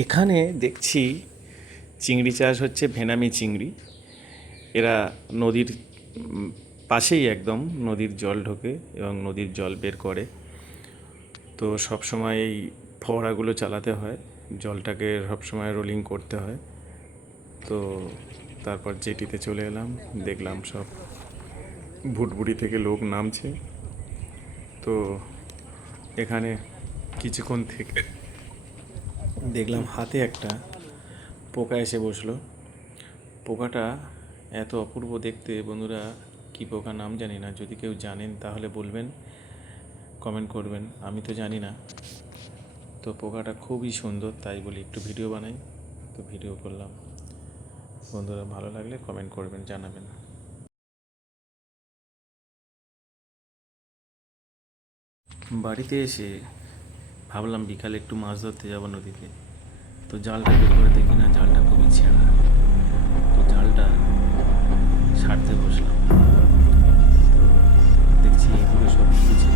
এখানে দেখছি চিংড়ি চাষ হচ্ছে, ভেনামি চিংড়ি। এরা নদীর পাশেই একদম নদীর জল ঢোকে এবং নদীর জল বের করে। তো সবসময় এই ফোয়ারাগুলো চালাতে হয়, জলটাকে সবসময় রোলিং করতে হয়। তো তারপর জেটিতে চলে এলাম, দেখলাম সব ভুটভুটি থেকে লোক নামছে। তো এখানে কিছুক্ষণ থেকে দেখলাম হাতে একটা পোকা এসে বসলো। পোকাটা এত অপূর্ব দেখতে, বন্ধুরা কী পোকা নাম জানি না, যদি কেউ জানেন তাহলে বলবেন, কমেন্ট করবেন, আমি তো জানি না। তো পোকাটা খুবই সুন্দর, তাই বলি একটু ভিডিও বানাই, তো ভিডিও করলাম। বন্ধুরা ভালো লাগলে কমেন্ট করবেন, জানাবেন। বাড়িতে এসে ভাবলাম বিকালে একটু মাছ ধরতে যাবো নদীতে। তো জালটা বের করে দেখি না, জালটা খুবই ছেঁড়া। তো জালটা ছাড়তে বসলাম, তো দেখছি এগুলো সব কিছু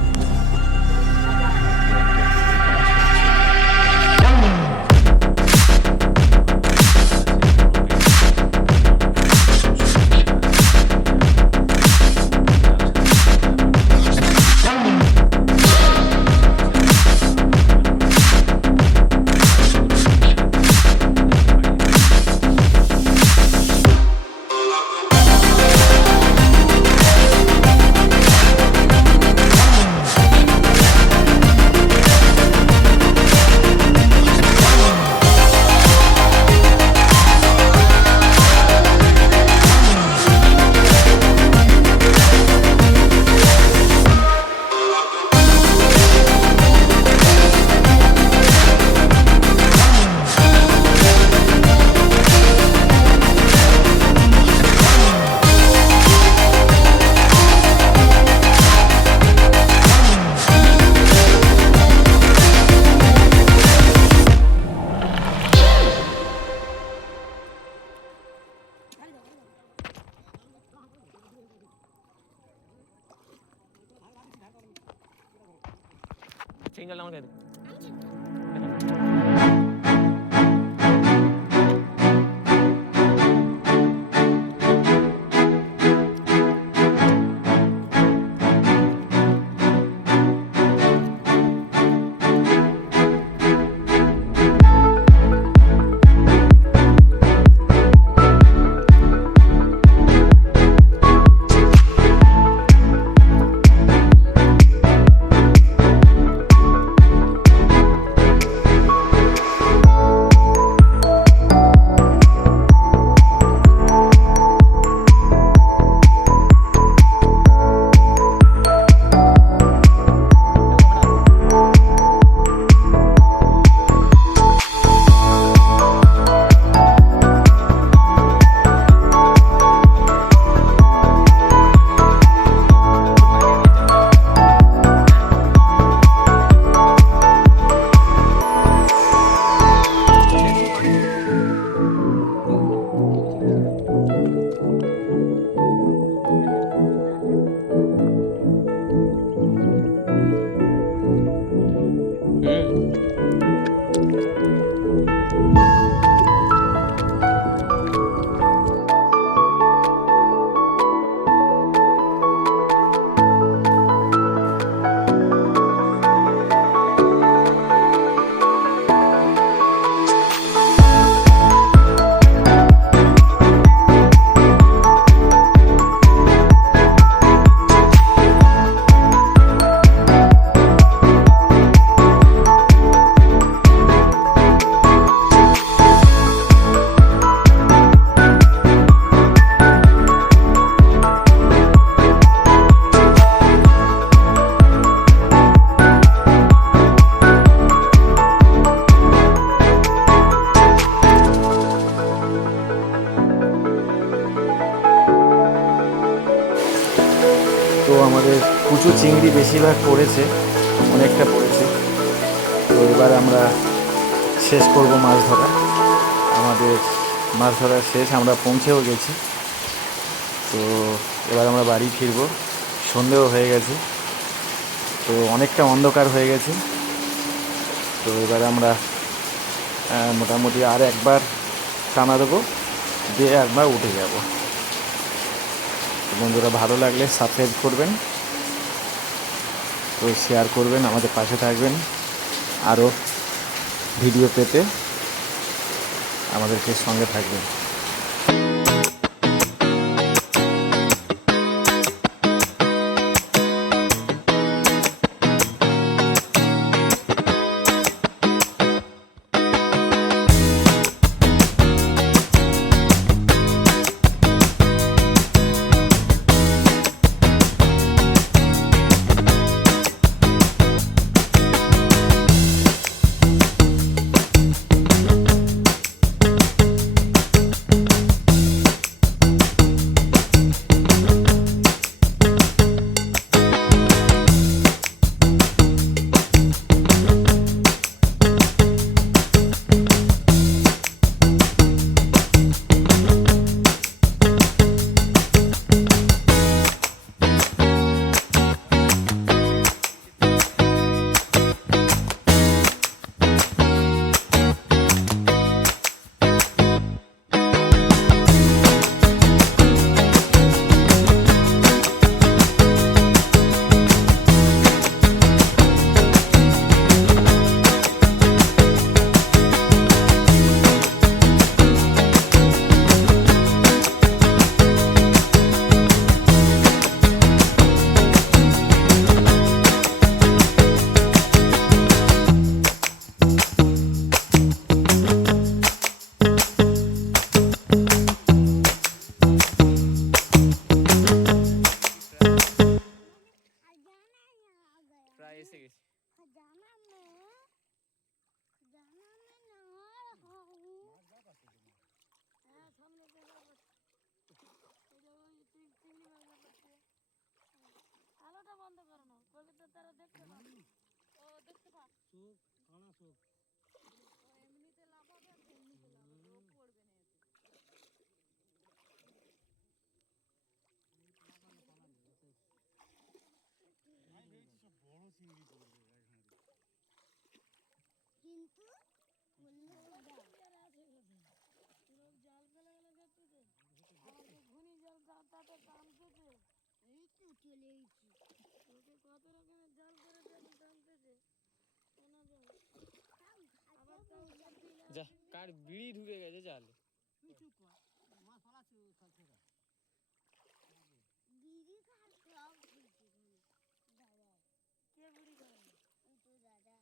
সিঙ্গেল আমাকে তো আমাদের কুচু চিংড়ি বেশিরভাগ পড়েছে, অনেকটা পড়েছে। তো এবার আমরা শেষ করব মাছ ধরা, আমাদের মাছ ধরা শেষ, আমরা পৌঁছেও গেছি। তো এবার আমরা বাড়ি ফিরবো, সন্ধেও হয়ে গেছে, তো অনেকটা অন্ধকার হয়ে গেছে। তো এবার আমরা মোটামুটি আর একবার টানা দেবো, দিয়ে একবার উঠে যাব। বন্ধুরা ভালো লাগলে সাবস্ক্রাইব করবেন, তো শেয়ার করবেন, আমাদের পাশে থাকবেন। আরও ভিডিও পেতে আমাদেরকে সঙ্গে থাকবেন। প্রায় এসে গেছি। আলোটা বন্ধ করো না, কবিতা তারা দেখতে পাবে। ও দেখতে পাক চোখ কানা চোখ, ও এমনিতে লাফাবে আর এমনিতে লাফাবে, ও পড়বে না এতে। আমি ভেবেছি সব বড় চিংড়ি পড়বে এখানে, কিন্তু লোক জাল ফেলে গেলে দেখতেছে, ঘুনি জাল তাতে টানতেছে, এই তো চলে এসেছি, ওকে কত রকমের জাল করে টানতেছে। যা কার বিড়ি ঢুকে গেছে জালে। মাছ পালাচ্ছে ওখান থেকে, বিড়ি খাওয়ার সব খুলছে দাদা, কে বিড়ি করে তো দাদা।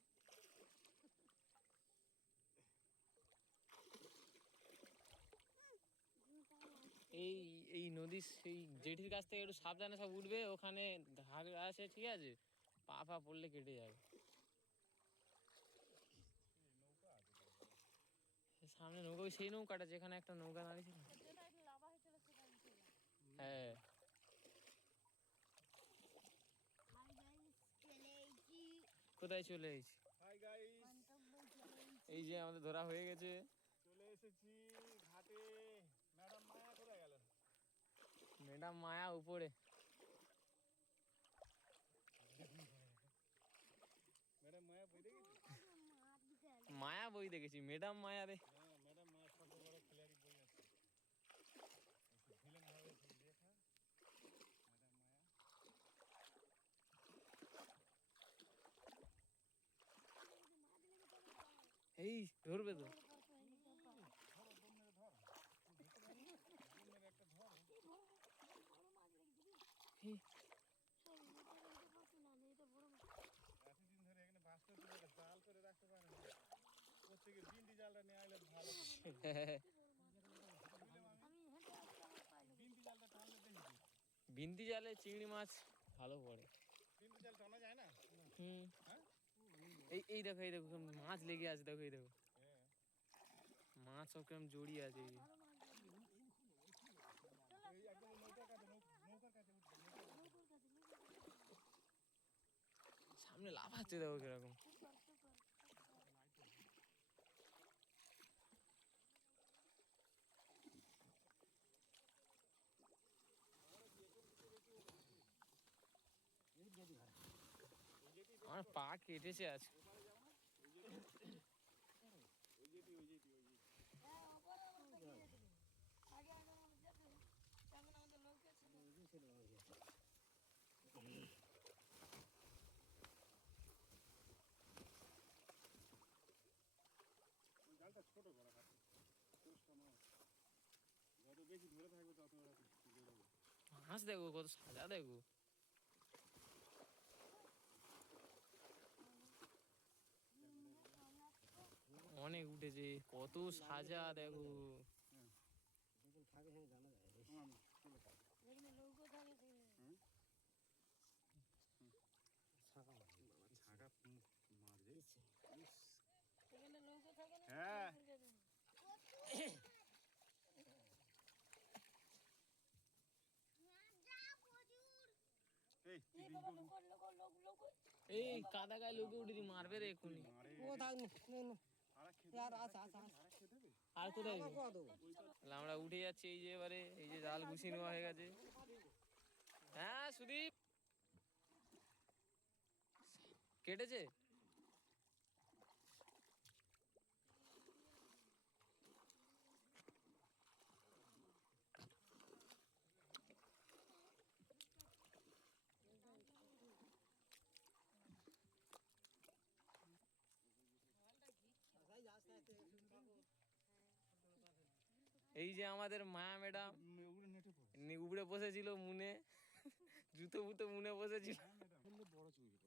এই এই নদীর সেই জেঠির কাছ থেকে একটু সাবধানে সব উঠবে, ওখানে ঘাট আছে ঠিক আছে, পা পা পড়লে কেটে যাবে। সামনে নৌকা, ওই সেই নৌকাটা যেখানে একটা নৌকা দাঁড়িয়ে ছিল। হ্যাঁ কোথায় চলে এসেছি? এই যে আমাদের ধরা হয়ে গেছে, চলে এসেছি ঘাটে। ম্যাডাম মায়া কোথায় গেল? ম্যাডাম মায়া উপরে। ম্যাডাম মায়া বই দেখেছি, মায়া বই দেখেছি, ম্যাডাম মায়া রে। হ্যাঁ ম্যাডাম মায়া সবচেয়ে বড় খিলাড়ি বই আছে, ভিলেন ভাবে লেখা ম্যাডাম মায়া। এই ধরবে তো, এতদিন ধরে এখানে বাস করতে জাল করে রাখতে পারে না, প্রত্যেকে বিন্দি জালটা নিয়ে আইলে ভালো। বিন্দি জালটা টানলে দেখি, বিন্দি জালে চিংড়ি মাছ ভালো পড়ে। বিন্দি জাল টানা যায় না? হুম হ্যাঁ এই দেখো, এই দেখো মাছ লেগে আছে, দেখো এই দেখো মাছ সব কেমন জড়িয়ে আছে। সামনে লাফাচ্ছে দেখো কিরকম। আমার পা কেটেছে আজ। মাছ দেখো কত সাজা দেখো। অনেক উঠেছে, কত সাজা দেখো। এখানে নৌকো থাকে এখানে নৌকো থাকে না। হ্যাঁ। এই এই বাবা লোকো লোকো লোক লোকো এই কাদা গায়ে লোকে উঠেছি, মারবে রে এক্ষুনি। আর কোথায় তাহলে আমরা উঠে যাচ্ছি। এই যে এবারে এই যে জাল ঘুষি নেওয়া হয়ে গেছে। হ্যাঁ সুদীপ কেটেছে। এই যে আমাদের মায়া ম্যাডাম উপরে বসেছিল মুনে, জুতো মুতো মুনে বসেছিল। বড় চুরি